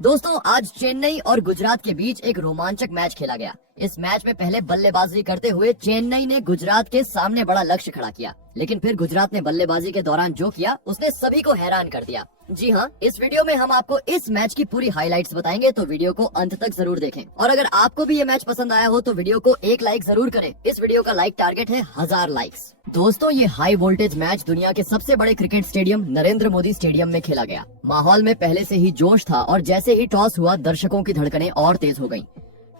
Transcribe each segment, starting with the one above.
दोस्तों आज चेन्नई और गुजरात के बीच एक रोमांचक मैच खेला गया। इस मैच में पहले बल्लेबाजी करते हुए चेन्नई ने गुजरात के सामने बड़ा लक्ष्य खड़ा किया, लेकिन फिर गुजरात ने बल्लेबाजी के दौरान जो किया उसने सभी को हैरान कर दिया। जी हाँ, इस वीडियो में हम आपको इस मैच की पूरी हाइलाइट्स बताएंगे, तो वीडियो को अंत तक जरूर देखें। और अगर आपको भी ये मैच पसंद आया हो तो वीडियो को एक लाइक जरूर करें। इस वीडियो का लाइक टारगेट है 1000 लाइक्स। दोस्तों ये हाई वोल्टेज मैच दुनिया के सबसे बड़े cricket stadium Narendra Modi stadium में खेला गया। माहौल में पहले से ही जोश था और जैसे ही टॉस हुआ दर्शकों की धड़कनें और तेज हो गयी।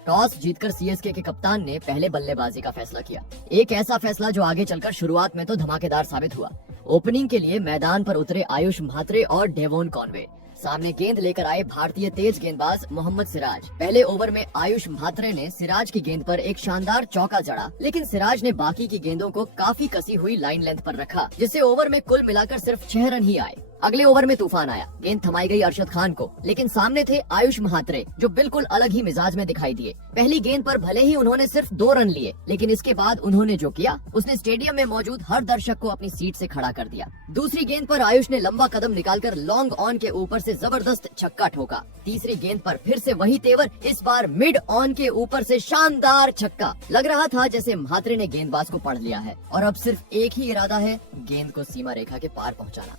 टॉस जीतकर सीएसके के कप्तान ने पहले बल्लेबाजी का फैसला किया, एक ऐसा फैसला जो आगे चलकर शुरुआत में तो धमाकेदार साबित हुआ। ओपनिंग के लिए मैदान पर उतरे आयुष म्हात्रे और डेवोन कॉनवे। सामने गेंद लेकर आए भारतीय तेज गेंदबाज मोहम्मद सिराज। पहले ओवर में आयुष म्हात्रे ने सिराज की गेंद पर एक शानदार चौका जड़ा, लेकिन सिराज ने बाकी की गेंदों को काफी कसी हुई लाइन लेंथ पर रखा, जिससे ओवर में कुल मिलाकर सिर्फ 6 रन ही आए। अगले ओवर में तूफान आया, गेंद थमाई गई अरशद खान को, लेकिन सामने थे आयुष म्हात्रे जो बिल्कुल अलग ही मिजाज में दिखाई दिए। पहली गेंद पर भले ही उन्होंने सिर्फ 2 रन लिए, लेकिन इसके बाद उन्होंने जो किया उसने स्टेडियम में मौजूद हर दर्शक को अपनी सीट से खड़ा कर दिया। दूसरी गेंद पर आयुष ने लंबा कदम निकालकर लॉन्ग ऑन के ऊपर से जबरदस्त छक्का ठोका। तीसरी गेंद पर फिर से वही तेवर, इस बार मिड ऑन के ऊपर से शानदार छक्का। लग रहा था जैसे म्हात्रे ने गेंदबाज को पढ़ लिया है और अब सिर्फ एक ही इरादा है, गेंद को सीमा रेखा के पार पहुंचाना।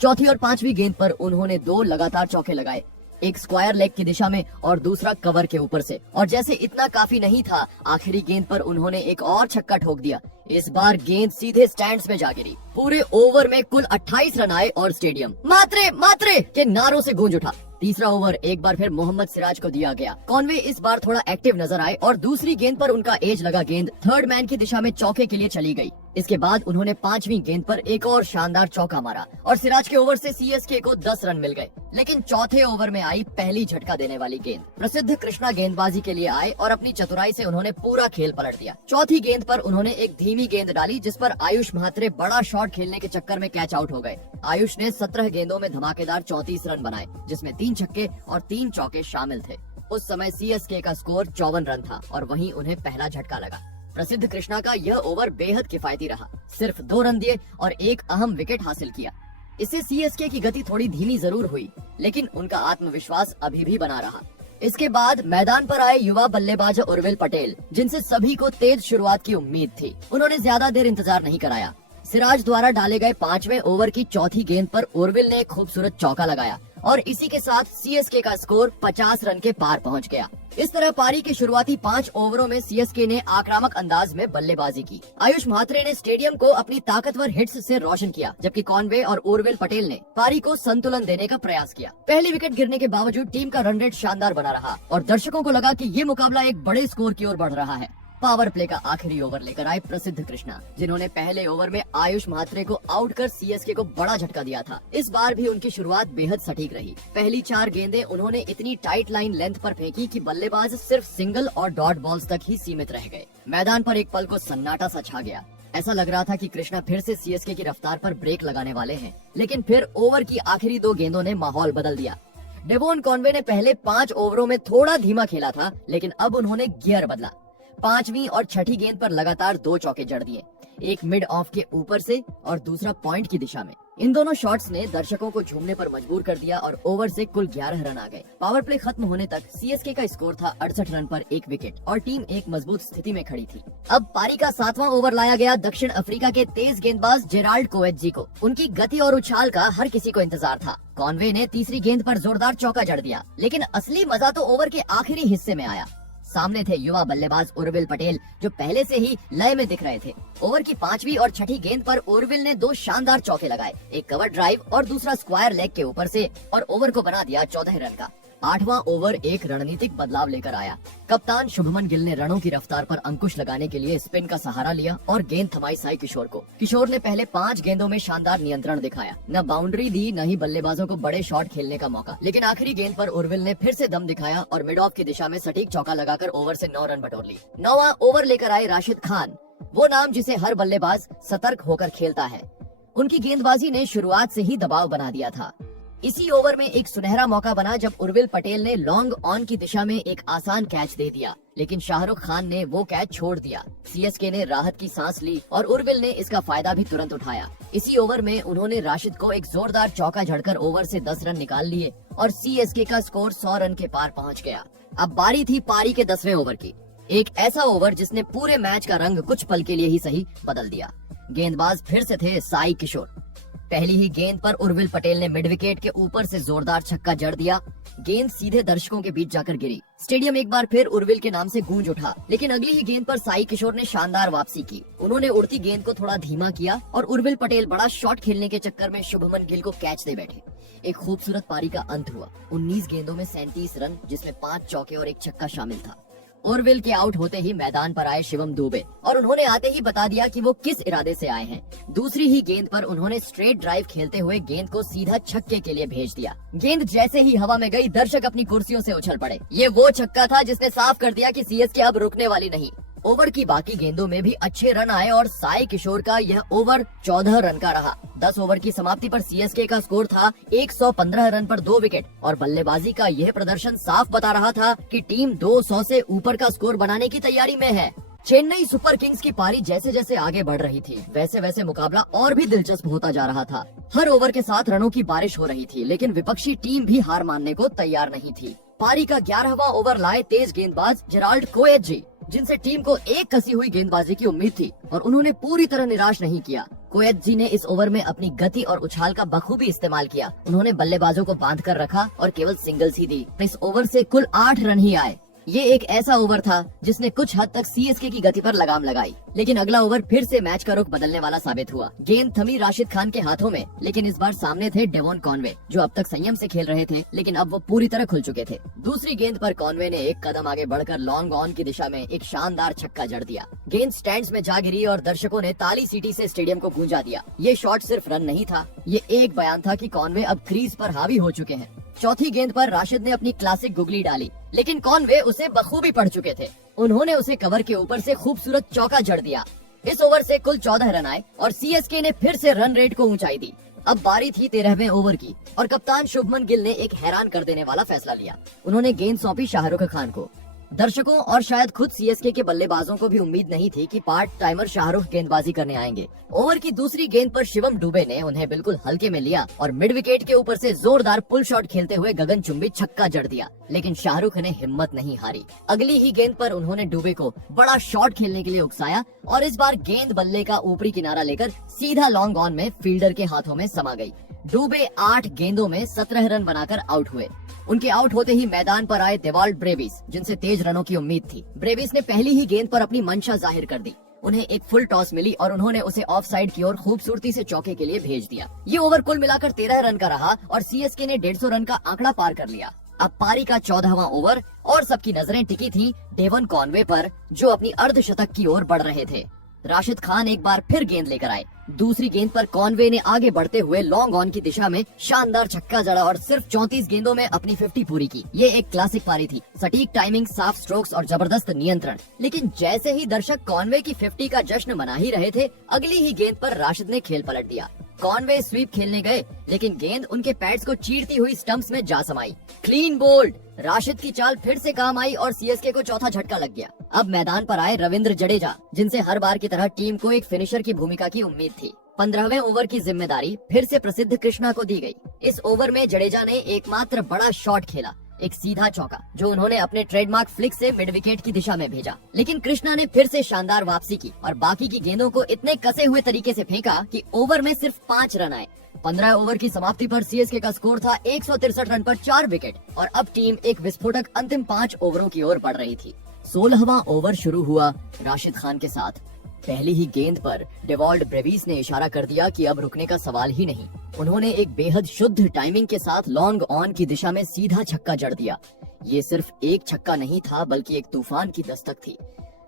चौथी और पांचवी गेंद पर उन्होंने 2 लगातार चौके लगाए, एक स्क्वायर लेग की दिशा में और दूसरा कवर के ऊपर से। और जैसे इतना काफी नहीं था, आखिरी गेंद पर उन्होंने एक और छक्का ठोक दिया। इस बार गेंद सीधे स्टैंड्स में जा गिरी। पूरे ओवर में कुल 28 रन आए और स्टेडियम मात्रे मात्रे के नारों से गूंज उठा। तीसरा ओवर एक बार फिर मोहम्मद सिराज को दिया गया। कॉनवे इस बार थोड़ा एक्टिव नजर आए और दूसरी गेंद पर उनका एज लगा गेंद थर्ड मैन की दिशा में चौके के लिए चली गई। इसके बाद उन्होंने 5वीं गेंद पर एक और शानदार चौका मारा और सिराज के ओवर से सीएसके को 10 रन मिल गए। लेकिन चौथे ओवर में आई पहली झटका देने वाली गेंद। प्रसिद्ध कृष्णा गेंदबाजी के लिए आए और अपनी चतुराई से उन्होंने पूरा खेल पलट दिया। चौथी गेंद पर उन्होंने एक धीमी गेंद डाली, जिस पर आयुष म्हात्रे बड़ा शॉट खेलने के चक्कर में कैच आउट हो गए। आयुष ने 17 गेंदों में धमाकेदार 34 रन बनाए, जिसमें 3 छक्के और 3 चौके शामिल थे। उस समय सीएसके का स्कोर 54 रन था और वहीं उन्हें पहला झटका लगा। प्रसिद्ध कृष्णा का यह ओवर बेहद किफायती रहा, सिर्फ 2 रन दिए और एक अहम विकेट हासिल किया। इससे सीएसके की गति थोड़ी धीमी जरूर हुई, लेकिन उनका आत्मविश्वास अभी भी बना रहा। इसके बाद मैदान पर आए युवा बल्लेबाज उर्विल पटेल, जिनसे सभी को तेज शुरुआत की उम्मीद थी। उन्होंने ज्यादा देर इंतजार नहीं कराया। सिराज द्वारा डाले गए 5वें ओवर की चौथी गेंद पर उर्विल ने एक खूबसूरत चौका लगाया और इसी के साथ सीएसके का स्कोर 50 रन के पार पहुंच गया। इस तरह पारी के शुरुआती 5 ओवरों में सीएसके ने आक्रामक अंदाज में बल्लेबाजी की। आयुष म्हात्रे ने स्टेडियम को अपनी ताकतवर हिट्स से रोशन किया, जबकि कॉनवे और उर्विल पटेल ने पारी को संतुलन देने का प्रयास किया। पहली विकेट गिरने के बावजूद टीम का रन रेट शानदार बना रहा और दर्शकों को लगा कि ये मुकाबला एक बड़े स्कोर की ओर बढ़ रहा है। पावर प्ले का आखिरी ओवर लेकर आए प्रसिद्ध कृष्णा, जिन्होंने पहले ओवर में आयुष म्हात्रे को आउट कर सीएसके को बड़ा झटका दिया था। इस बार भी उनकी शुरुआत बेहद सटीक रही। पहली 4 गेंदें उन्होंने इतनी टाइट लाइन लेंथ पर फेंकी कि बल्लेबाज सिर्फ सिंगल और डॉट बॉल्स तक ही सीमित रह गए। मैदान पर एक पल को सन्नाटा सा छा गया। ऐसा लग रहा था कि कृष्णा फिर से सीएसके की रफ्तार पर ब्रेक लगाने वाले हैं, लेकिन फिर ओवर की आखिरी 2 गेंदों ने माहौल बदल दिया। डेवोन कॉनवे ने पहले 5 ओवरों में थोड़ा धीमा खेला था, लेकिन अब उन्होंने गियर बदला। 5वीं और छठी गेंद पर लगातार 2 चौके जड़ दिए, एक मिड ऑफ के ऊपर से और दूसरा पॉइंट की दिशा में। इन दोनों शॉट्स ने दर्शकों को झूमने पर मजबूर कर दिया और ओवर से कुल 11 रन आ गए। पावर प्ले खत्म होने तक सीएसके का स्कोर था 68 रन पर 1 विकेट और टीम एक मजबूत स्थिति में खड़ी थी। अब पारी का 7वां ओवर लाया गया दक्षिण अफ्रीका के तेज गेंदबाज जेराल्ड कोएट्जी को। उनकी गति और उछाल का हर किसी को इंतजार था। कॉनवे ने तीसरी गेंद पर जोरदार चौका जड़ दिया, लेकिन असली मजा तो ओवर के आखिरी हिस्से में आया। सामने थे युवा बल्लेबाज उर्विल पटेल, जो पहले से ही लय में दिख रहे थे। ओवर की 5वीं और छठी गेंद पर उर्विल ने 2 शानदार चौके लगाए, एक कवर ड्राइव और दूसरा स्क्वायर लेग के ऊपर से, और ओवर को बना दिया 14 रन का। 8वां ओवर एक रणनीतिक बदलाव लेकर आया। कप्तान शुभमन गिल ने रनों की रफ्तार पर अंकुश लगाने के लिए स्पिन का सहारा लिया और गेंद थमाई साई किशोर को। किशोर ने पहले 5 गेंदों में शानदार नियंत्रण दिखाया, न बाउंड्री दी न ही बल्लेबाजों को बड़े शॉट खेलने का मौका। लेकिन आखिरी गेंद पर उर्विल ने फिर से दम दिखाया और मिड ऑफ की दिशा में सटीक चौका लगाकर ओवर से 9 रन बटोर ली। 9वां ओवर लेकर आए राशिद खान, वो नाम जिसे हर बल्लेबाज सतर्क होकर खेलता है। उनकी गेंदबाजी ने शुरुआत से ही दबाव बना दिया था। इसी ओवर में एक सुनहरा मौका बना जब उर्विल पटेल ने लॉन्ग ऑन की दिशा में एक आसान कैच दे दिया, लेकिन शाहरुख खान ने वो कैच छोड़ दिया। सीएसके ने राहत की सांस ली और उर्विल ने इसका फायदा भी तुरंत उठाया। इसी ओवर में उन्होंने राशिद को एक जोरदार चौका झड़कर ओवर से 10 रन निकाल लिए और सीएसके का स्कोर 100 रन के पार पहुंच गया। अब बारी थी पारी के 10वें ओवर की। एक ऐसा ओवर जिसने पूरे मैच का रंग कुछ पल के लिए ही सही बदल दिया। गेंदबाज फिर से थे साई किशोर। पहली ही गेंद पर उर्विल पटेल ने मिड विकेट के ऊपर से जोरदार छक्का जड़ दिया। गेंद सीधे दर्शकों के बीच जाकर गिरी। स्टेडियम एक बार फिर उर्विल के नाम से गूंज उठा, लेकिन अगली ही गेंद पर साई किशोर ने शानदार वापसी की। उन्होंने उड़ती गेंद को थोड़ा धीमा किया और उर्विल पटेल बड़ा शॉट खेलने के चक्कर में शुभमन गिल को कैच दे बैठे। एक खूबसूरत पारी का अंत हुआ। 19 गेंदों में 37 रन, जिसमें 5 चौके और 1 छक्का शामिल था। उर्विल के आउट होते ही मैदान पर आए शिवम दुबे और उन्होंने आते ही बता दिया कि वो किस इरादे से आए हैं। दूसरी ही गेंद पर उन्होंने स्ट्रेट ड्राइव खेलते हुए गेंद को सीधा छक्के के लिए भेज दिया। गेंद जैसे ही हवा में गई, दर्शक अपनी कुर्सियों से उछल पड़े। ये वो छक्का था जिसने साफ कर दिया कि सीएसके अब रुकने वाली नहीं। ओवर की बाकी गेंदों में भी अच्छे रन आए और साई किशोर का यह ओवर 14 रन का रहा। 10 ओवर की समाप्ति पर सीएसके का स्कोर था 115 रन पर 2 विकेट और बल्लेबाजी का यह प्रदर्शन साफ बता रहा था कि टीम 200 से ऊपर का स्कोर बनाने की तैयारी में है। चेन्नई सुपर किंग्स की पारी जैसे जैसे आगे बढ़ रही थी, वैसे वैसे मुकाबला और भी दिलचस्प होता जा रहा था। हर ओवर के साथ रनों की बारिश हो रही थी, लेकिन विपक्षी टीम भी हार मानने को तैयार नहीं थी। पारी का 11वां ओवर लाए तेज गेंदबाज जेराल्ड कोएजी, जिनसे टीम को एक कसी हुई गेंदबाजी की उम्मीद थी और उन्होंने पूरी तरह निराश नहीं किया। कोएजी ने इस ओवर में अपनी गति और उछाल का बखूबी इस्तेमाल किया। उन्होंने बल्लेबाजों को बांध कर रखा और केवल सिंगल्स ही दी। इस ओवर से कुल 8 रन ही आए। ये एक ऐसा ओवर था जिसने कुछ हद तक सीएसके की गति पर लगाम लगाई, लेकिन अगला ओवर फिर से मैच का रुख बदलने वाला साबित हुआ। गेंद थमी राशिद खान के हाथों में, लेकिन इस बार सामने थे डेवॉन कॉनवे, जो अब तक संयम से खेल रहे थे, लेकिन अब वो पूरी तरह खुल चुके थे। दूसरी गेंद पर कॉनवे ने एक कदम आगे बढ़कर लॉन्ग ऑन की दिशा में एक शानदार छक्का जड़ दिया। गेंद स्टैंड्स में जा गिरी और दर्शकों ने ताली सीटी से स्टेडियम को गूंजा दिया। ये शॉट सिर्फ रन नहीं था, ये एक बयान था कि कॉनवे अब क्रीज पर हावी हो चुके हैं। चौथी गेंद पर राशिद ने अपनी क्लासिक गुगली डाली, लेकिन कॉनवे उसे बखूबी पढ़ चुके थे। उन्होंने उसे कवर के ऊपर से खूबसूरत चौका जड़ दिया। इस ओवर से कुल 14 रन आए और सीएसके ने फिर से रन रेट को ऊंचाई दी। अब बारी थी 13वें ओवर की और कप्तान शुभमन गिल ने एक हैरान कर देने वाला फैसला लिया। उन्होंने गेंद सौंपी शाहरुख खान को। दर्शकों और शायद खुद सीएसके के बल्लेबाजों को भी उम्मीद नहीं थी कि पार्ट टाइमर शाहरुख गेंदबाजी करने आएंगे। ओवर की दूसरी गेंद पर शिवम दुबे ने उन्हें बिल्कुल हल्के में लिया और मिड विकेट के ऊपर से जोरदार पुल शॉट खेलते हुए गगनचुंबी छक्का जड़ दिया, लेकिन शाहरुख ने हिम्मत नहीं हारी। अगली ही गेंद पर उन्होंने दुबे को बड़ा शॉट खेलने के लिए उकसाया और इस बार गेंद बल्ले का ऊपरी किनारा लेकर सीधा लॉन्ग ऑन में फील्डर के हाथों में समा गई। दुबे 8 गेंदों में 17 रन बनाकर आउट हुए। उनके आउट होते ही मैदान पर आए डेवाल्ड ब्रेविस, जिनसे तेज रनों की उम्मीद थी। ब्रेविस ने पहली ही गेंद पर अपनी मंशा जाहिर कर दी। उन्हें एक फुल टॉस मिली और उन्होंने उसे ऑफ साइड की ओर खूबसूरती से चौके के लिए भेज दिया। ये ओवर कुल मिलाकर 13 रन का रहा और सीएसके ने 150 रन का आंकड़ा पार कर लिया। अब पारी का 14वां ओवर और सबकी नजरें टिकी थी डेवन कॉनवे पर, जो अपनी अर्धशतक की ओर बढ़ रहे थे। राशिद खान एक बार फिर गेंद लेकर आए। दूसरी गेंद पर कॉनवे ने आगे बढ़ते हुए लॉन्ग ऑन की दिशा में शानदार छक्का जड़ा और सिर्फ 34 गेंदों में अपनी 50 पूरी की। ये एक क्लासिक पारी थी, सटीक टाइमिंग, साफ स्ट्रोक्स और जबरदस्त नियंत्रण। लेकिन जैसे ही दर्शक कॉनवे की 50 का जश्न मना ही रहे थे, अगली ही गेंद पर राशिद ने खेल पलट दिया। कॉनवे स्वीप खेलने गए, लेकिन गेंद उनके पैड्स को चीरती हुई स्टंप्स में जा समाई। Clean bowled. राशिद की चाल फिर से काम आई और सीएसके को चौथा झटका लग गया। अब मैदान पर आए रविंद्र जडेजा, जिनसे हर बार की तरह टीम को एक फिनिशर की भूमिका की उम्मीद थी। 15वें ओवर की जिम्मेदारी फिर से प्रसिद्ध कृष्णा को दी गई। इस ओवर में जडेजा ने एकमात्र बड़ा शॉट खेला, एक सीधा चौका, जो उन्होंने अपने ट्रेडमार्क फ्लिक से मिड विकेट की दिशा में भेजा। लेकिन कृष्णा ने फिर से शानदार वापसी की और बाकी की गेंदों को इतने कसे हुए तरीके से फेंका कि ओवर में सिर्फ 5 रन आए। 15 ओवर की समाप्ति पर सीएसके का स्कोर था 163 रन पर 4 विकेट और अब टीम एक विस्फोटक अंतिम 5 ओवरों की ओर बढ़ रही थी। 16वां ओवर शुरू हुआ राशिद खान के साथ। पहली ही गेंद पर डेवाल्ड ब्रेविस ने इशारा कर दिया कि अब रुकने का सवाल ही नहीं। उन्होंने एक बेहद शुद्ध टाइमिंग के साथ लॉन्ग ऑन की दिशा में सीधा छक्का जड़ दिया। ये सिर्फ एक छक्का नहीं था, बल्कि एक तूफान की दस्तक थी।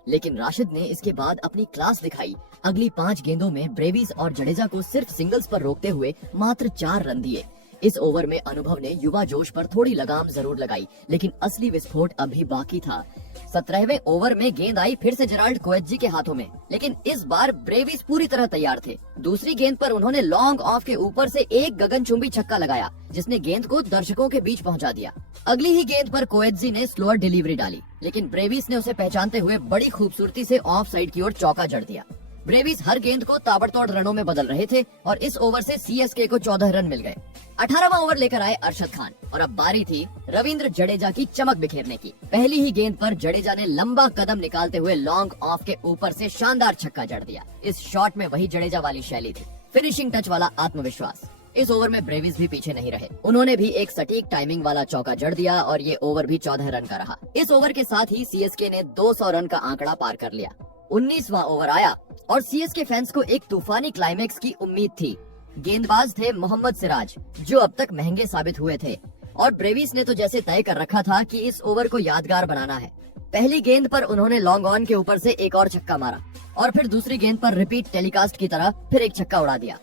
लेकिन राशिद ने इसके बाद अपनी क्लास दिखाई। अगली 5 गेंदों में ब्रेविस और जडेजा को सिर्फ सिंगल्स पर रोकते हुए मात्र 4 रन दिए। इस ओवर में अनुभव ने युवा जोश पर थोड़ी लगाम जरूर लगाई, लेकिन असली विस्फोट अभी बाकी था। 17वें ओवर में गेंद आई फिर से जेराल्ड कोएजी के हाथों में, लेकिन इस बार ब्रेविस पूरी तरह तैयार थे। दूसरी गेंद पर उन्होंने लॉन्ग ऑफ के ऊपर से एक गगनचुंबी छक्का लगाया, जिसने गेंद को दर्शकों के बीच पहुंचा दिया। अगली ही गेंद पर कोएजी ने स्लोअर डिलीवरी डाली, लेकिन ब्रेविस ने उसे पहचानते हुए बड़ी खूबसूरती से ऑफ साइड की ओर चौका जड़ दिया। ब्रेवीज हर गेंद को ताबड़तोड़ रनों में बदल रहे थे और इस ओवर से सीएसके को 14 रन मिल गए। 18वां ओवर लेकर आए अरशद खान और अब बारी थी रविंद्र जडेजा की चमक बिखेरने की। पहली ही गेंद पर जडेजा ने लंबा कदम निकालते हुए लॉन्ग ऑफ के ऊपर से शानदार छक्का जड़ दिया। इस शॉट में वही जडेजा वाली शैली थी, फिनिशिंग टच वाला आत्मविश्वास। इस ओवर में ब्रेवीज भी पीछे नहीं रहे, उन्होंने भी एक सटीक टाइमिंग वाला चौका जड़ दिया और ये ओवर भी 14 रन का रहा। इस ओवर के साथ ही सीएसके ने 200 रन का आंकड़ा पार कर लिया। 19वां ओवर आया और सीएसके फैंस को एक तूफानी क्लाइमेक्स की उम्मीद थी। गेंदबाज थे मोहम्मद सिराज, जो अब तक महंगे साबित हुए थे, और ब्रेवीज ने तो जैसे तय कर रखा था कि इस ओवर को यादगार बनाना है। पहली गेंद पर उन्होंने लॉन्ग ऑन के ऊपर से एक और छक्का मारा और फिर दूसरी गेंद पर रिपीट टेलीकास्ट की तरह फिर एक छक्का उड़ा दिया।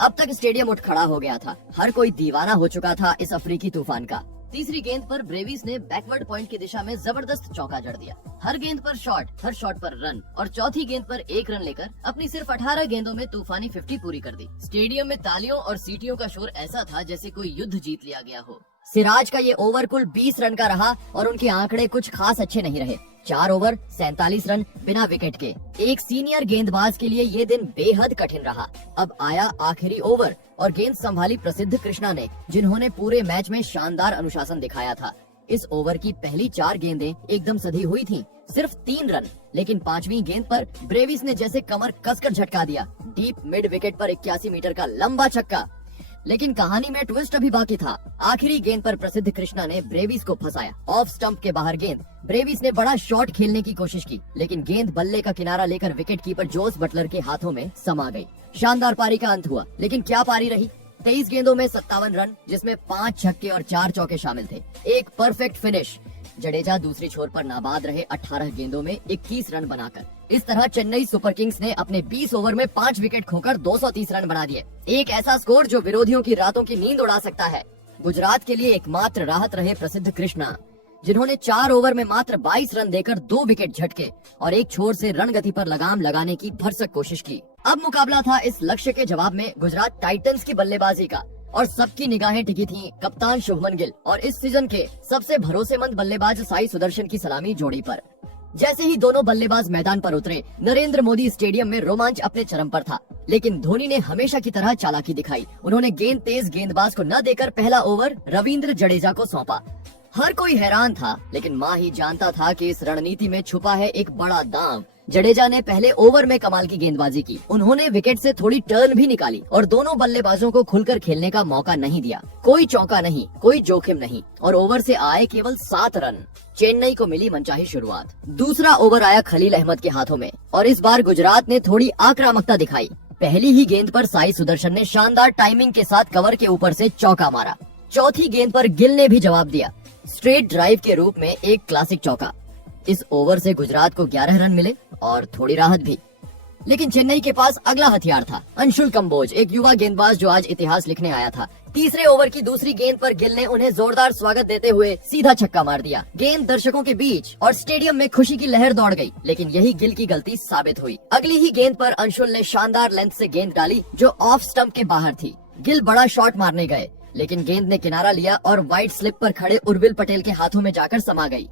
अब तक स्टेडियम उठ खड़ा हो गया था, हर कोई दीवाना हो चुका था इस अफ्रीकी तूफान का। तीसरी गेंद पर ब्रेवीज ने बैकवर्ड पॉइंट की दिशा में जबरदस्त चौका जड़ दिया। हर गेंद पर शॉट, हर शॉट पर रन और चौथी गेंद पर 1 रन लेकर अपनी सिर्फ 18 गेंदों में तूफानी 50 पूरी कर दी। स्टेडियम में तालियों और सीटियों का शोर ऐसा था जैसे कोई युद्ध जीत लिया गया हो। सिराज का ये ओवर कुल 20 रन का रहा और उनके आंकड़े कुछ खास अच्छे नहीं रहे। 4 ओवर 47 रन बिना विकेट के। एक सीनियर गेंदबाज के लिए ये दिन बेहद कठिन रहा। अब आया आखिरी ओवर और गेंद संभाली प्रसिद्ध कृष्णा ने, जिन्होंने पूरे मैच में शानदार अनुशासन दिखाया था। इस ओवर की पहली 4 गेंदें एकदम सधी हुई थीं, सिर्फ 3 रन, लेकिन 5वीं गेंद पर ब्रेवीज ने जैसे कमर कसकर झटका दिया। डीप मिड विकेट पर 81 मीटर का लंबा छक्का। लेकिन कहानी में ट्विस्ट अभी बाकी था। आखिरी गेंद पर प्रसिद्ध कृष्णा ने ब्रेवीज को फंसाया। ऑफ स्टंप के बाहर गेंद, ब्रेवीज ने बड़ा शॉट खेलने की कोशिश की, लेकिन गेंद बल्ले का किनारा लेकर विकेट कीपर जोस बटलर के हाथों में समा गई। शानदार पारी का अंत हुआ, लेकिन क्या पारी रही। 23 गेंदों में 57 रन, जिसमें 5 छक्के और 4 चौके शामिल थे। एक परफेक्ट फिनिश। जडेजा दूसरी छोर पर नाबाद रहे 18 गेंदों में 21 रन बनाकर। इस तरह चेन्नई सुपर किंग्स ने अपने 20 ओवर में 5 विकेट खोकर 230 रन बना दिए। एक ऐसा स्कोर जो विरोधियों की रातों की नींद उड़ा सकता है। गुजरात के लिए एकमात्र राहत रहे प्रसिद्ध कृष्णा, जिन्होंने 4 ओवर में मात्र 22 रन देकर 2 विकेट झटके और एक छोर से रण गति पर लगाम लगाने की भरसक कोशिश की। अब मुकाबला था इस लक्ष्य के जवाब में गुजरात टाइटंस की बल्लेबाजी का, और सबकी निगाहें टिकी थीं कप्तान शुभमन गिल और इस सीजन के सबसे भरोसेमंद बल्लेबाज साई सुदर्शन की सलामी जोड़ी पर। जैसे ही दोनों बल्लेबाज मैदान पर उतरे, नरेंद्र मोदी स्टेडियम में रोमांच अपने चरम पर था। लेकिन धोनी ने हमेशा की तरह चालाकी दिखाई। उन्होंने गेंद तेज गेंदबाज को न देकर पहला ओवर रविंद्र जडेजा को सौंपा। हर कोई हैरान था, लेकिन माँ ही जानता था कि इस रणनीति में छुपा है एक बड़ा दांव। जडेजा ने पहले ओवर में कमाल की गेंदबाजी की। उन्होंने विकेट से थोड़ी टर्न भी निकाली और दोनों बल्लेबाजों को खुलकर खेलने का मौका नहीं दिया। कोई चौका नहीं, कोई जोखिम नहीं, और ओवर से आए केवल 7 रन। चेन्नई को मिली मनचाही शुरुआत। दूसरा ओवर आया खलील अहमद के हाथों में और इस बार गुजरात ने थोड़ी आक्रामकता दिखाई। पहली ही गेंद पर साई सुदर्शन ने शानदार टाइमिंग के साथ कवर के ऊपर से चौका मारा। चौथी गेंद पर गिल ने भी जवाब दिया, स्ट्रेट ड्राइव के रूप में एक क्लासिक चौका। इस ओवर से गुजरात को 11 रन मिले और थोड़ी राहत भी। लेकिन चेन्नई के पास अगला हथियार था, अंशुल कंबोज, एक युवा गेंदबाज जो आज इतिहास लिखने आया था। तीसरे ओवर की दूसरी गेंद पर गिल ने उन्हें जोरदार स्वागत देते हुए सीधा छक्का मार दिया। गेंद दर्शकों के बीच और स्टेडियम में खुशी की लहर दौड़ गई, लेकिन यही गिल की गलती साबित हुई। अगली ही गेंद पर अंशुल ने शानदार लेंथ से गेंद डाली जो ऑफ स्टंप के बाहर थी। गिल बड़ा शॉट मारने गए, लेकिन गेंद ने किनारा लिया और वाइड स्लिप पर खड़े उर्विल पटेल के हाथों में जाकर समा गई।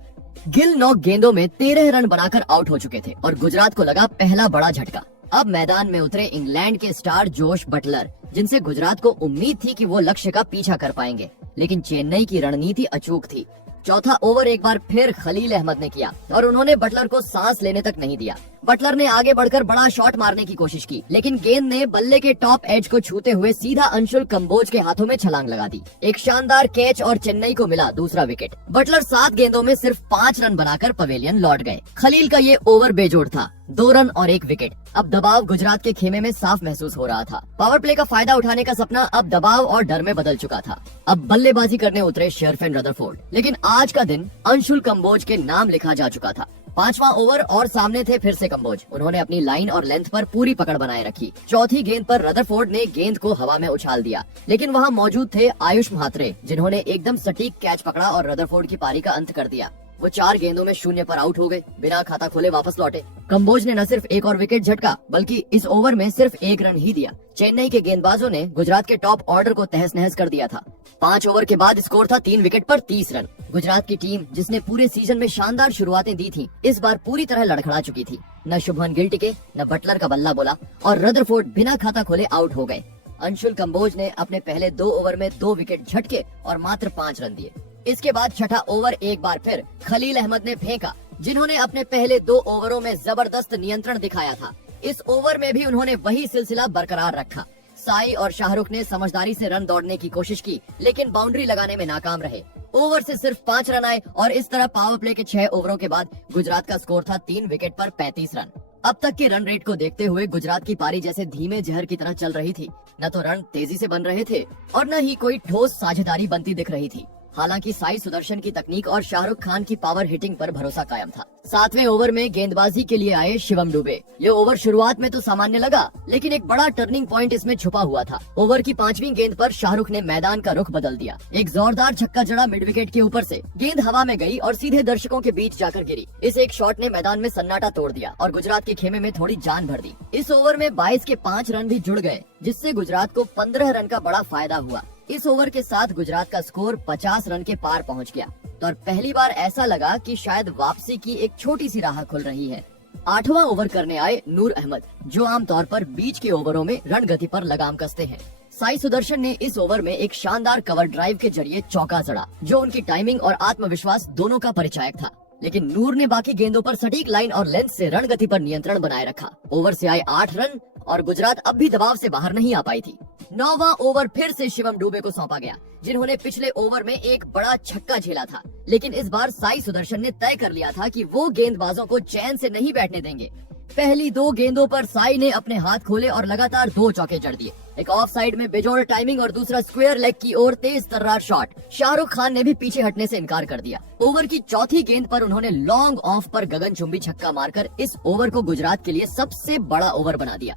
गिल 9 गेंदों में 13 रन बनाकर आउट हो चुके थे और गुजरात को लगा पहला बड़ा झटका। अब मैदान में उतरे इंग्लैंड के स्टार जोश बटलर, जिनसे गुजरात को उम्मीद थी कि वो लक्ष्य का पीछा कर पाएंगे, लेकिन चेन्नई की रणनीति अचूक थी। चौथा ओवर एक बार फिर खलील अहमद ने किया और उन्होंने बटलर को सांस लेने तक नहीं दिया। बटलर ने आगे बढ़कर बड़ा शॉट मारने की कोशिश की, लेकिन गेंद ने बल्ले के टॉप एज को छूते हुए सीधा अंशुल कंबोज के हाथों में छलांग लगा दी। एक शानदार कैच और चेन्नई को मिला दूसरा विकेट। बटलर 7 गेंदों में सिर्फ 5 रन बनाकर पवेलियन लौट गए। खलील का ये ओवर बेजोड़ था, 2 रन और 1 विकेट। अब दबाव गुजरात के खेमे में साफ महसूस हो रहा था। पावर प्ले का फायदा उठाने का सपना अब दबाव और डर में बदल चुका था। अब बल्लेबाजी करने उतरे शेरफेन रदरफोर्ड, लेकिन आज का दिन अंशुल कंबोज के नाम लिखा जा चुका था। 5वां ओवर और सामने थे फिर से कंबोज। उन्होंने अपनी लाइन और लेंथ पर पूरी पकड़ बनाए रखी। चौथी गेंद पर रदरफोर्ड ने गेंद को हवा में उछाल दिया, लेकिन वहां मौजूद थे आयुष म्हात्रे, जिन्होंने एकदम सटीक कैच पकड़ा और रदरफोर्ड की पारी का अंत कर दिया। वो 4 गेंदों में 0 पर आउट हो गए, बिना खाता खोले वापस लौटे। कंबोज ने न सिर्फ एक और विकेट झटका, बल्कि इस ओवर में सिर्फ 1 रन ही दिया। चेन्नई के गेंदबाजों ने गुजरात के टॉप ऑर्डर को तहस नहस कर दिया था। 5 ओवर के बाद स्कोर था 3 विकेट पर 30 रन। गुजरात की टीम, जिसने पूरे सीजन में शानदार शुरुआतें दी थी, इस बार पूरी तरह लड़खड़ा चुकी थी। न शुभमन गिल टिके, न बटलर का बल्ला बोला और रदरफोर्ड बिना खाता खोले आउट हो गए। अंशुल कंबोज ने अपने पहले 2 ओवर में 2 विकेट झटके और मात्र 5 रन दिए। इसके बाद छठा ओवर एक बार फिर खलील अहमद ने फेंका, जिन्होंने अपने पहले 2 ओवरों में जबरदस्त नियंत्रण दिखाया था। इस ओवर में भी उन्होंने वही सिलसिला बरकरार रखा। साई और शाहरुख ने समझदारी से रन दौड़ने की कोशिश की, लेकिन बाउंड्री लगाने में नाकाम रहे। ओवर से सिर्फ 5 रन आए और इस तरह पावर प्ले के 6 ओवरों के बाद गुजरात का स्कोर था 3 विकेट पर 35 रन। अब तक के रन रेट को देखते हुए गुजरात की पारी जैसे धीमे जहर की तरह चल रही थी। न तो रन तेजी से बन रहे थे और न ही कोई ठोस साझेदारी बनती दिख रही थी। हालांकि साई सुदर्शन की तकनीक और शाहरुख खान की पावर हिटिंग पर भरोसा कायम था। 7वें ओवर में गेंदबाजी के लिए आए शिवम दुबे। ये ओवर शुरुआत में तो सामान्य लगा, लेकिन एक बड़ा टर्निंग पॉइंट इसमें छुपा हुआ था। ओवर की 5वीं गेंद पर शाहरुख ने मैदान का रुख बदल दिया। एक जोरदार छक्का जड़ा मिड विकेट के ऊपर से, गेंद हवा में गई और सीधे दर्शकों के बीच जाकर गिरी। इस एक शॉट ने मैदान में सन्नाटा तोड़ दिया और गुजरात के खेमे में थोड़ी जान भर दी। इस ओवर में 22 के 5 रन भी जुड़ गए, जिससे गुजरात को 15 रन का बड़ा फायदा हुआ। इस ओवर के साथ गुजरात का स्कोर 50 रन के पार पहुंच गया। तो और पहली बार ऐसा लगा कि शायद वापसी की एक छोटी सी राह खुल रही है। 8वां ओवर करने आए नूर अहमद, जो आमतौर पर बीच के ओवरों में रन गति पर लगाम कसते हैं। साई सुदर्शन ने इस ओवर में एक शानदार कवर ड्राइव के जरिए चौका जड़ा, जो उनकी टाइमिंग और आत्मविश्वास दोनों का परिचायक था। लेकिन नूर ने बाकी गेंदों पर सटीक लाइन और लेंथ से रन गति पर नियंत्रण बनाए रखा। ओवर से आए 8 रन और गुजरात अब भी दबाव से बाहर नहीं आ पाई थी। 9वां ओवर फिर से शिवम दुबे को सौंपा गया, जिन्होंने पिछले ओवर में एक बड़ा छक्का झेला था। लेकिन इस बार साई सुदर्शन ने तय कर लिया था कि वो गेंदबाजों को चैन से नहीं बैठने देंगे। पहली 2 गेंदों पर साई ने अपने हाथ खोले और लगातार 2 चौके जड़ दिए। एक ऑफ साइड में बेजोड़ टाइमिंग और दूसरा स्क्वायर लेग की ओर तेज तर्रार शॉट। शाहरुख खान ने भी पीछे हटने से इनकार कर दिया। ओवर की चौथी गेंद पर उन्होंने लॉन्ग ऑफ पर गगनचुंबी छक्का मारकर इस ओवर को गुजरात के लिए सबसे बड़ा ओवर बना दिया।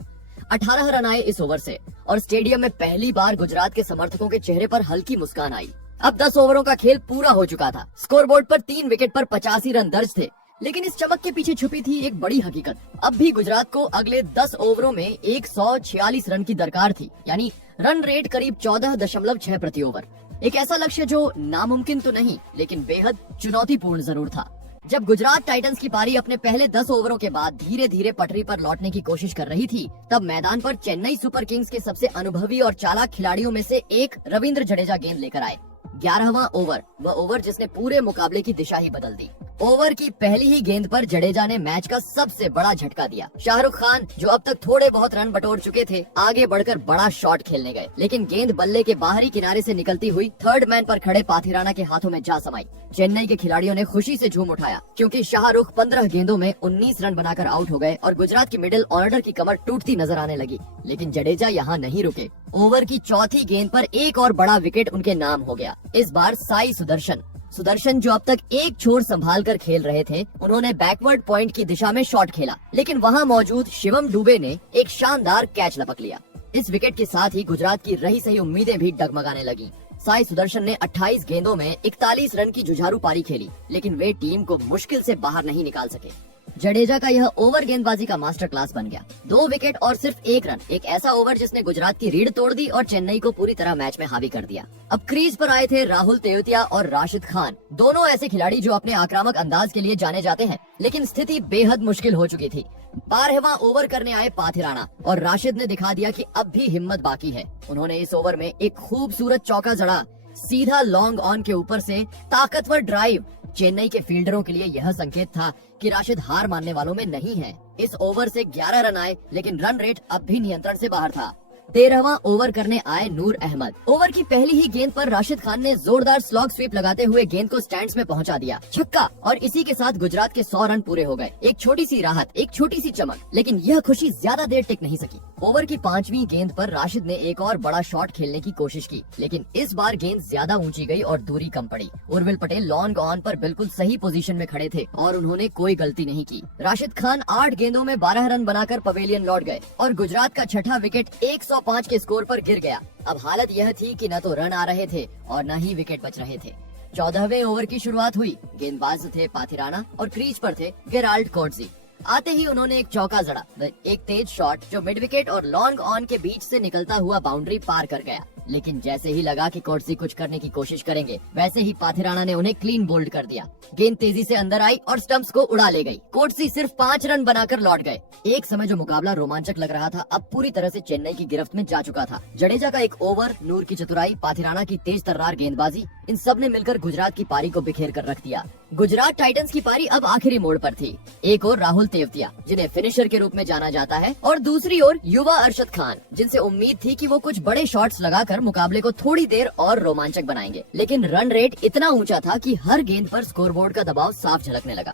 18 रन आए इस ओवर से और स्टेडियम में पहली बार गुजरात के समर्थकों के चेहरे पर हल्की मुस्कान आई। अब 10 ओवरों का खेल पूरा हो चुका था। स्कोरबोर्ड पर 3 विकेट पर 85 रन दर्ज थे। लेकिन इस चमक के पीछे छुपी थी एक बड़ी हकीकत। अब भी गुजरात को अगले 10 ओवरों में 146 रन की दरकार थी, यानी रन रेट करीब 14.6 प्रति ओवर। एक ऐसा लक्ष्य जो नामुमकिन तो नहीं, लेकिन बेहद चुनौतीपूर्ण जरूर था। जब गुजरात टाइटंस की पारी अपने पहले 10 ओवरों के बाद धीरे धीरे पटरी पर लौटने की कोशिश कर रही थी, तब मैदान पर चेन्नई सुपर किंग्स के सबसे अनुभवी और चालाक खिलाड़ियों में से एक रविंद्र जडेजा गेंद लेकर आए। 11वां ओवर, वह ओवर जिसने पूरे मुकाबले की दिशा ही बदल दी। ओवर की पहली ही गेंद पर जडेजा ने मैच का सबसे बड़ा झटका दिया। शाहरुख खान, जो अब तक थोड़े बहुत रन बटोर चुके थे, आगे बढ़कर बड़ा शॉट खेलने गए, लेकिन गेंद बल्ले के बाहरी किनारे से निकलती हुई थर्ड मैन पर खड़े पाथिराना के हाथों में जा समाई। चेन्नई के खिलाड़ियों ने खुशी से झूम उठाया, क्योंकि शाहरुख 15 गेंदों में 19 रन बनाकर आउट हो गए और गुजरात की मिडिल ऑर्डर की कमर टूटती नजर आने लगी। लेकिन जडेजा यहाँ नहीं रुके। ओवर की चौथी गेंद पर एक और बड़ा विकेट उनके नाम हो गया। इस बार साई सुदर्शन, जो अब तक एक छोर संभाल कर खेल रहे थे, उन्होंने बैकवर्ड पॉइंट की दिशा में शॉट खेला, लेकिन वहां मौजूद शिवम दुबे ने एक शानदार कैच लपक लिया। इस विकेट के साथ ही गुजरात की रही सही उम्मीदें भी डगमगाने लगी। साई सुदर्शन ने 28 गेंदों में 41 रन की जुझारू पारी खेली, लेकिन वे टीम को मुश्किल से बाहर नहीं निकाल सके। जडेजा का यह ओवर गेंदबाजी का मास्टर क्लास बन गया। 2 विकेट और सिर्फ 1 रन, एक ऐसा ओवर जिसने गुजरात की रीढ़ तोड़ दी और चेन्नई को पूरी तरह मैच में हावी कर दिया। अब क्रीज पर आए थे राहुल तेवतिया और राशिद खान, दोनों ऐसे खिलाड़ी जो अपने आक्रामक अंदाज के लिए जाने जाते हैं, लेकिन स्थिति बेहद मुश्किल हो चुकी थी। 12वां ओवर करने आए पाथिराना और राशिद ने दिखा दिया कि अब भी हिम्मत बाकी है। उन्होंने इस ओवर में एक खूबसूरत चौका जड़ा, सीधा लॉन्ग ऑन के ऊपर से ताकतवर ड्राइव। चेन्नई के फील्डरों के लिए यह संकेत था कि राशिद हार मानने वालों में नहीं है। इस ओवर से 11 रन आए, लेकिन रन रेट अब भी नियंत्रण से बाहर था। 13वां ओवर करने आए नूर अहमद। ओवर की पहली ही गेंद पर राशिद खान ने जोरदार स्लॉग स्वीप लगाते हुए गेंद को स्टैंड्स में पहुंचा दिया, छक्का। और इसी के साथ गुजरात के 100 रन पूरे हो गए। एक छोटी सी राहत, एक छोटी सी चमक, लेकिन यह खुशी ज्यादा देर टिक नहीं सकी। ओवर की 5वीं गेंद पर राशिद ने एक और बड़ा शॉट खेलने की कोशिश की, लेकिन इस बार गेंद ज्यादा ऊंची गई और दूरी कम पड़ी। उर्विल पटेल लॉन्ग ऑन पर बिल्कुल सही पोजीशन में खड़े थे और उन्होंने कोई गलती नहीं की। राशिद खान 8 गेंदों में 12 रन बनाकर पवेलियन लौट गए और गुजरात का छठा विकेट 105 के स्कोर पर गिर गया। अब हालत यह थी कि न तो रन आ रहे थे और न ही विकेट बच रहे थे। 14वें ओवर की शुरुआत हुई। गेंदबाज थे पाथिराना और क्रीज पर थे गेराल्ड कोर्टजी। आते ही उन्होंने एक चौका जड़ा, एक तेज शॉट जो मिड विकेट और लॉन्ग ऑन के बीच से निकलता हुआ बाउंड्री पार कर गया। लेकिन जैसे ही लगा कि कोटसी कुछ करने की कोशिश करेंगे, वैसे ही पाथिराणा ने उन्हें क्लीन बोल्ड कर दिया। गेंद तेजी से अंदर आई और स्टंप्स को उड़ा ले गई। कोटसी सिर्फ 5 रन बनाकर लौट गए। एक समय जो मुकाबला रोमांचक लग रहा था, अब पूरी तरह से चेन्नई की गिरफ्त में जा चुका था। जडेजा का एक ओवर, नूर की चतुराई, पाथिराणा की तेज तर्रार गेंदबाजी, इन सब ने मिलकर गुजरात की पारी को बिखेर कर रख दिया। गुजरात टाइटंस की पारी अब आखिरी मोड़ पर थी। एक और राहुल तेवतिया, जिन्हें फिनिशर के रूप में जाना जाता है, और दूसरी ओर युवा अरशद खान, जिनसे उम्मीद थी कि वो कुछ बड़े शॉट्स लगाकर मुकाबले को थोड़ी देर और रोमांचक बनाएंगे। लेकिन रन रेट इतना ऊंचा था कि हर गेंद पर स्कोरबोर्ड का दबाव साफ झलकने लगा।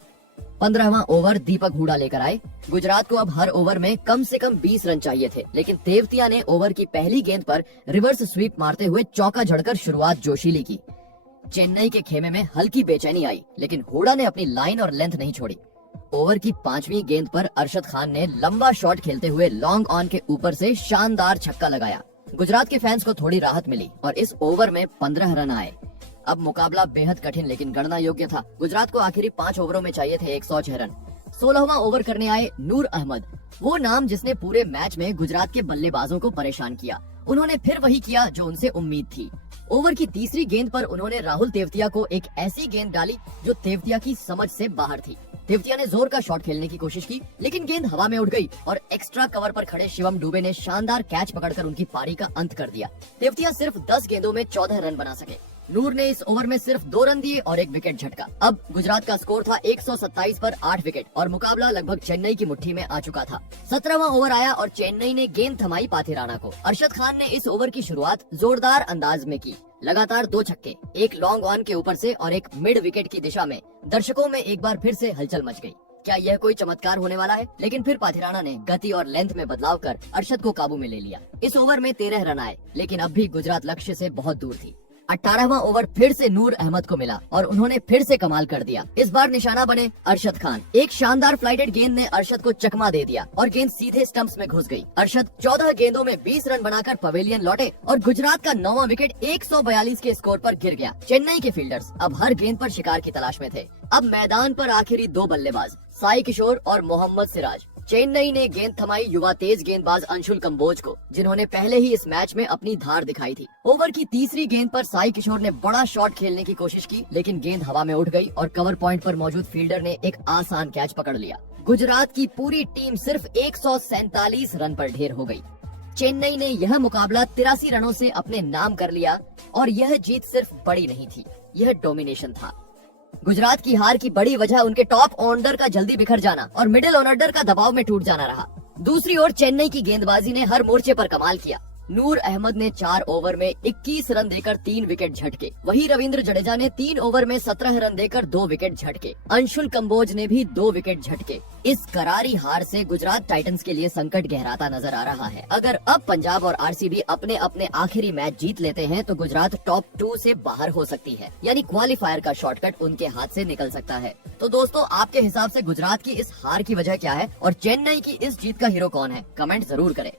15वां ओवर दीपक हुडा लेकर आए। गुजरात को अब हर ओवर में कम से कम 20 रन चाहिए थे, लेकिन तेवतिया ने ओवर की पहली गेंद पर रिवर्स स्वीप मारते हुए चौका जड़कर शुरुआत जोशीली की। चेन्नई के खेमे में हल्की बेचैनी आई, लेकिन हुडा ने अपनी लाइन और लेंथ नहीं छोड़ी। ओवर की 5वीं गेंद पर अरशद खान ने लंबा शॉट खेलते हुए लॉन्ग ऑन के ऊपर से शानदार छक्का लगाया। गुजरात के फैंस को थोड़ी राहत मिली और इस ओवर में 15 रन आए। अब मुकाबला बेहद कठिन लेकिन गणना योग्य था। गुजरात को आखिरी 5 ओवरों में चाहिए थे 106 रन। 16वां ओवर करने आए नूर अहमद, वो नाम जिसने पूरे मैच में गुजरात के बल्लेबाजों को परेशान किया। उन्होंने फिर वही किया जो उनसे उम्मीद थी। ओवर की तीसरी गेंद पर उन्होंने राहुल तेवतिया को एक ऐसी गेंद डाली जो तेवतिया की समझ से बाहर थी। तेवतिया ने जोर का शॉट खेलने की कोशिश की, लेकिन गेंद हवा में उड़ गई और एक्स्ट्रा कवर पर खड़े शिवम दुबे ने शानदार कैच पकड़कर उनकी पारी का अंत कर दिया। तेवतिया सिर्फ 10 गेंदों में 14 रन बना सके। नूर ने इस ओवर में सिर्फ 2 रन दिए और 1 विकेट झटका। अब गुजरात का स्कोर था 127 पर 8 विकेट और मुकाबला लगभग चेन्नई की मुट्ठी में आ चुका था। 17वां ओवर आया और चेन्नई ने गेंद थमाई पाथिराणा को। अरशद खान ने इस ओवर की शुरुआत जोरदार अंदाज में की। लगातार 2 छक्के, एक लॉन्ग ऑन के ऊपर से और एक मिड विकेट की दिशा में। दर्शकों में एक बार फिर से हलचल मच गई। क्या यह कोई चमत्कार होने वाला है? लेकिन फिर पाथिराणा ने गति और लेंथ में बदलाव कर अरशद को काबू में ले लिया। इस ओवर में 13 रन आए, लेकिन अब भी गुजरात लक्ष्य से बहुत दूर थी। 18वां ओवर फिर से नूर अहमद को मिला और उन्होंने फिर से कमाल कर दिया। इस बार निशाना बने अरशद खान। एक शानदार फ्लाइटेड गेंद ने अरशद को चकमा दे दिया और गेंद सीधे स्टंप्स में घुस गई। अरशद 14 गेंदों में 20 रन बनाकर पवेलियन लौटे और गुजरात का 9वां विकेट 142 के स्कोर पर गिर गया। चेन्नई के फील्डर्स अब हर गेंद पर शिकार की तलाश में थे। अब मैदान पर आखिरी 2 बल्लेबाज, साई किशोर और मोहम्मद सिराज। चेन्नई ने गेंद थमाई युवा तेज गेंदबाज अंशुल कंबोज को, जिन्होंने पहले ही इस मैच में अपनी धार दिखाई थी। ओवर की तीसरी गेंद पर साई किशोर ने बड़ा शॉट खेलने की कोशिश की, लेकिन गेंद हवा में उठ गई और कवर पॉइंट पर मौजूद फील्डर ने एक आसान कैच पकड़ लिया। गुजरात की पूरी टीम सिर्फ 147 रन पर ढेर हो गई। चेन्नई ने यह मुकाबला 83 रनों से अपने नाम कर लिया और यह जीत सिर्फ बड़ी नहीं थी, यह डोमिनेशन था। गुजरात की हार की बड़ी वजह उनके टॉप ऑर्डर का जल्दी बिखर जाना और मिडिल ऑर्डर का दबाव में टूट जाना रहा। दूसरी ओर चेन्नई की गेंदबाजी ने हर मोर्चे पर कमाल किया। नूर अहमद ने 4 ओवर में 21 रन देकर 3 विकेट झटके। वहीं रविंद्र जडेजा ने 3 ओवर में 17 रन देकर 2 विकेट झटके। अंशुल कंबोज ने भी 2 विकेट झटके। इस करारी हार से गुजरात टाइटंस के लिए संकट गहराता नजर आ रहा है। अगर अब पंजाब और आरसीबी अपने अपने आखिरी मैच जीत लेते हैं तो गुजरात टॉप 2 से बाहर हो सकती है, यानी क्वालिफायर का शॉर्टकट उनके हाथ से निकल सकता है। तो दोस्तों, आपके हिसाब से गुजरात की इस हार की वजह क्या है और चेन्नई की इस जीत का हीरो कौन है? कमेंट जरूर करें।